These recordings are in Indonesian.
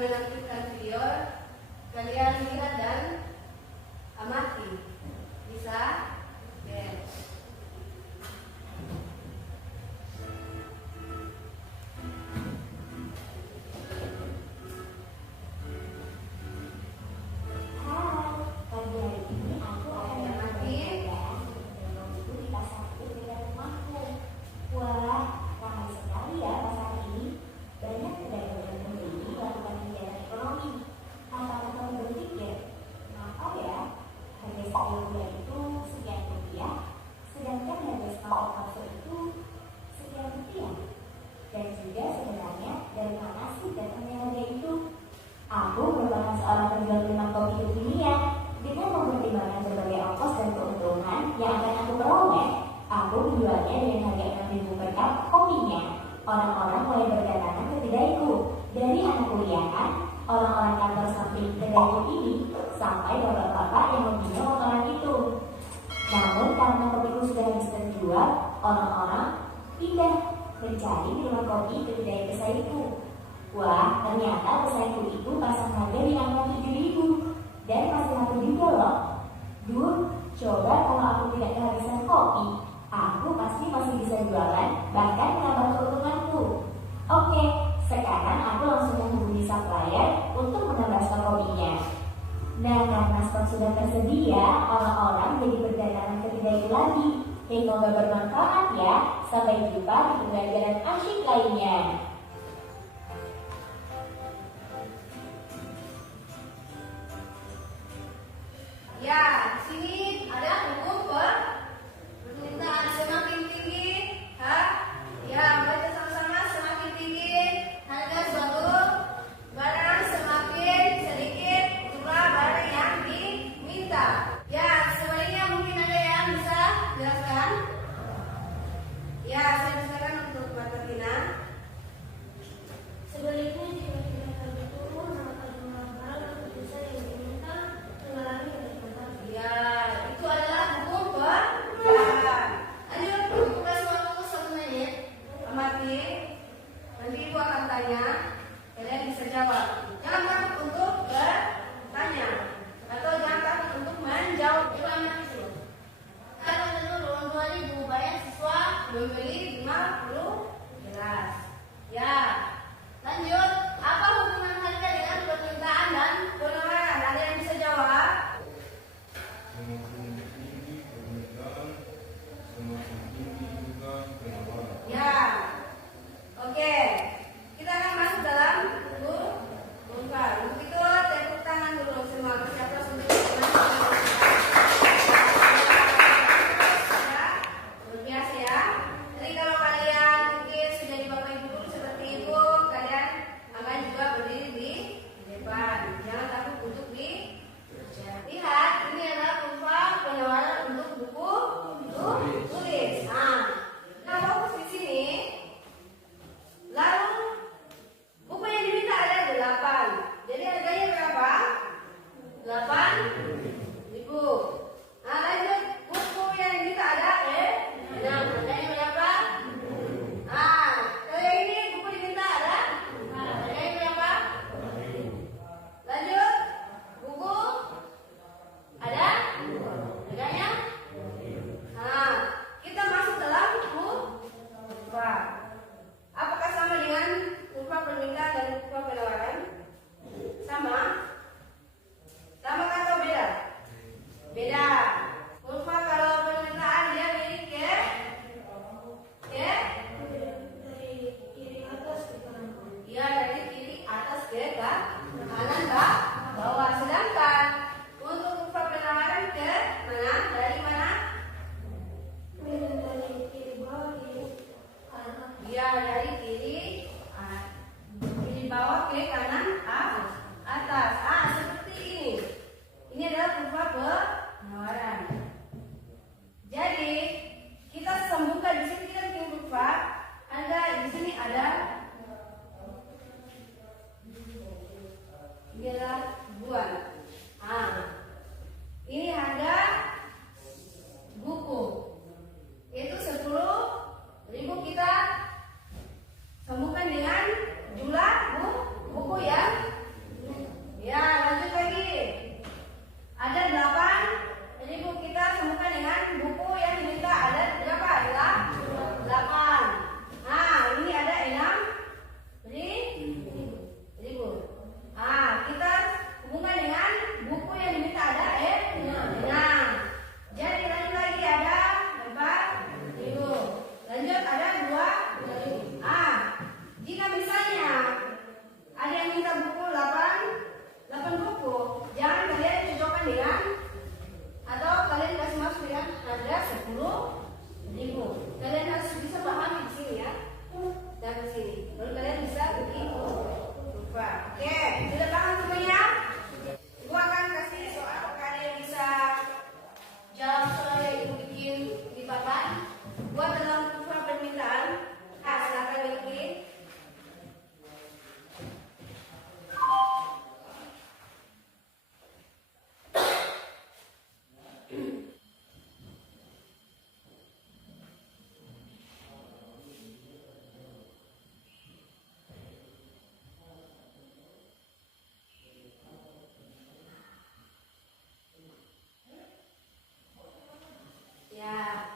menaktifkan video, kalian lihat dan amati. Bisa? Oke. Aku merupakan seorang penjual minuman kopi kekinian. Dengan mempertimbangkan berbagai ongkos dan keuntungan yang akan aku peroleh, aku menjualnya dengan harga 6.000 per cup kopinya. Orang-orang mulai berdatangan ke kedaiku, dari anak kuliahan, orang-orang kantor samping kedaiku ini, sampai bapak-bapak yang hobinya motoran itu. Namun karena kopiku sudah habis terjual, orang-orang pindah mencari minuman kopi ke kedai pesaingku. Wah, ternyata pesaingku itu pasang harga di angka 7.000 dan masih laku juga loh. Duh, coba kalau aku tidak kehabisan kopi, aku pasti masih bisa jualan, bahkan menambah keuntunganku. Oke, sekarang aku langsung menghubungi supplier untuk menambah stok kopinya. Nah, karena stok sudah tersedia, orang-orang jadi berdatangan ke kedaiku lagi. Semoga bermanfaat ya. Sampai jumpa di pembelajaran asyik lainnya. Ya, di sini ada hukum permintaan semakin tinggi, ya, baca sama-sama, semakin tinggi harga suatu barang, semakin sedikit jumlah barang yang diminta. Ya, sebaliknya mungkin ada yang bisa jelaskan. Ya, saya silakan untuk Mbak Tina. Sebaliknya, jika tidak harga turun, maka jumlah barang atau jasa yang diminta mengalami peningkatan. Ya, itu adalah hukum permintaan. Lanjut, untuk kelas waktu 1 menit. Amati. Nanti Ibu akan tanya, kalian bisa jawab. Jangan takut untuk bertanya atau jangan takut untuk menjawab. Ibu amati dulu. Kalau dulu 2.000 bayar siswa membeli 50 gelas. Ya. Lanjut, apa hubungan harga dengan permintaan dan penawaran? Ada yang bisa jawab? Semakin tinggi permintaan, semakin tinggi juga penawaran. Ya. Oke. Kita akan masuk dalam buka. Untuk itu tepuk tangan dulu semua peserta untuk luar biasa ya. Jadi kalau kalian mungkin sudah di Bapak Ibu guru seperti Ibu, kalian akan juga berdiri di depan. Jangan takut untuk lihat. Ini adalah kurva penawaran untuk buku tulis. Nah, kita fokus di sini. Lalu buku yang diminta ada 8. Jadi harganya berapa? 8.000. Nah, lanjut, buku yang diminta ada 6. Harganya berapa? Nah, kalau yang ini buku diminta ada? Harganya berapa? Lanjut, buku ada? Harganya? Nah, kita masuk dalam kurva. Apakah sama dengan kurva permintaan dan kurva penawaran? Sama? Sama atau beda? Beda. Kurva kalau permintaan dia milik ke Dari kiri atas ke kanan. ya dari kiri atas ke kanan bawah. Sedangkan untuk kurva penawaran ke mana? Dari mana? Dari kiri bawah, kiri kanan. Ya dari kiri bawah ke kanan atas. Seperti ini. Ini adalah kurva penawaran. Jadi kita sambungkan di sini kita bikin kurva. Ada di sini ada ini adalah Jangan kalian cocokkan dengan atau kalian kasih masuk dengan harga 10.000. Kalian harus bisa pahami di sini ya, dan di sini. Lalu kalian bisa bikin lupa. Oke, sudah paham semuanya? Ibu akan kasih soal. Apakah ada yang bisa jawab soal yang ibu bikin di papan? Buat dalam buku permintaan. Silakan bikin. Ya,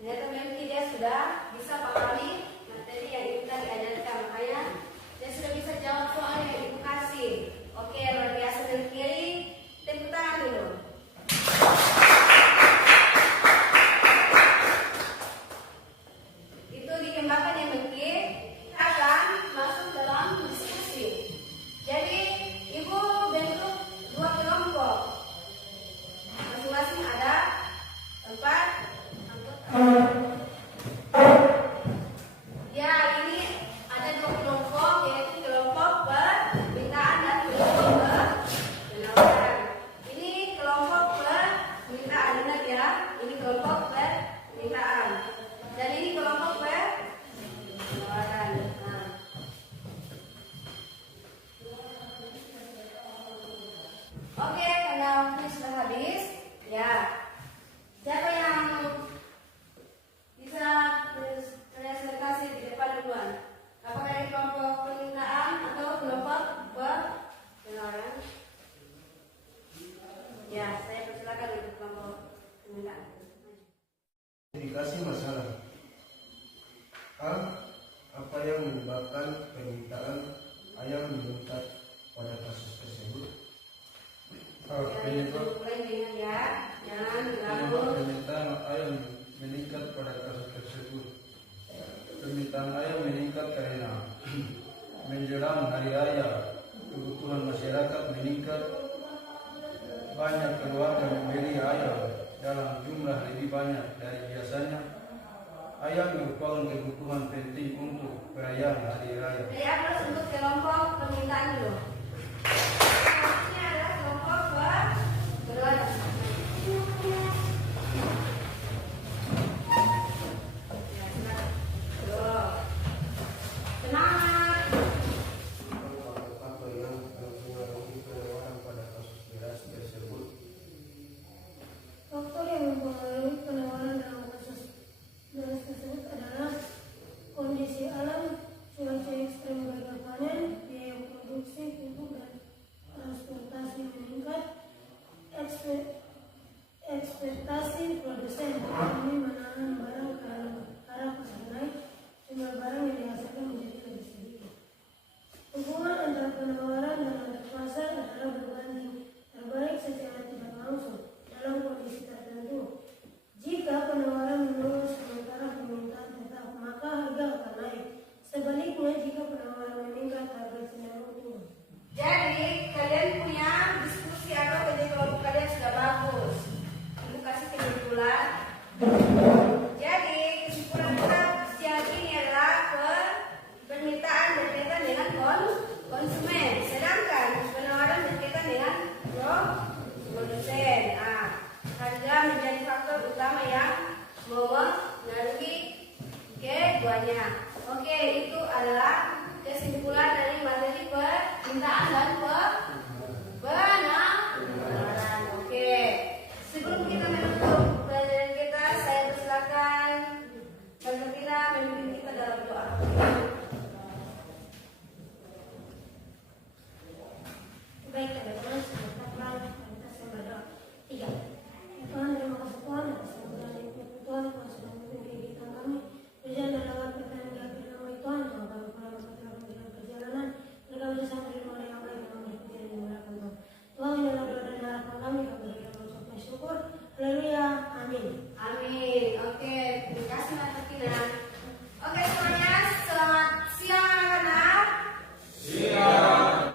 ternyata memang dia sudah bisa pahami materi yang ibu tadi ajarkan, makanya dia sudah bisa jawab soal yang ibu kasih. Oke, luar biasa. Dari kiri, tepuk tangan dulu. Itu dikembangkan yang begini, kita akan masuk dalam diskusi. Jadi, ibu bentuk 2 kelompok. Masing-masing ada 4 anggota. Ya, ini ada 2 kelompok, yaitu kelompok permintaan dan kelompok penawaran. Ini kelompok permintaan, ingat ya. Ini kelompok permintaan. Dan ini kelompok penawaran. Nah. Oke, karena waktu sudah habis, ya. Siapa yang bisa presentasi di depan duluan? Apakah dari kelompok permintaan atau kelompok penawaran? Ya, saya persilakan untuk kelompok permintaan. Indikasi masalah. A. Apa yang menyebabkan permintaan ayam meningkat pada kasus tersebut? Penyebab permintaan ayam meningkat pada kasus tersebut. Permintaan ayam meningkat karena menjelang hari raya, kebutuhan masyarakat meningkat. Banyak keluarga membeli ayam dalam jumlah lebih banyak dari biasanya. Ayam merupakan kebutuhan penting untuk perayaan hari raya. Saya harus untuk kelompok permintaan dulu. Ini adalah kelompok penawaran. Apa yang mempengaruhi pengeluaran pada kasus miras tersebut? Faktor yang mempengaruhi penawaran dalam kasus miras tersebut adalah kondisi alam, cuaca ekstrem gagal panen, biaya produksi pupuk dan transportasi meningkat, ekspektasi produsen ini menahan barang karena pasar naik, jumlah barang yang dihasilkan menjadi lebih sedikit. Hubungan antara penawaran dan harga pasar adalah berbanding terbalik secara tidak langsung dalam kondisi tertentu. Jika penawaran menurun sementara permintaan tetap, maka harga akan naik. Sebaliknya, jika penawaran meningkat, harga cenderung turun. Jadi kalian punya diskusi atau kerja kelompok kalian sudah bagus. Ibu kasih kesimpulan. Jadi kesimpulan kita siang ini adalah permintaan berkaitan dengan konsumen, sedangkan penawaran berkaitan dengan produsen. Harga menjadi faktor utama yang mempengaruhi keduanya. Oke, itu adalah kesimpulan dari materi permintaan dan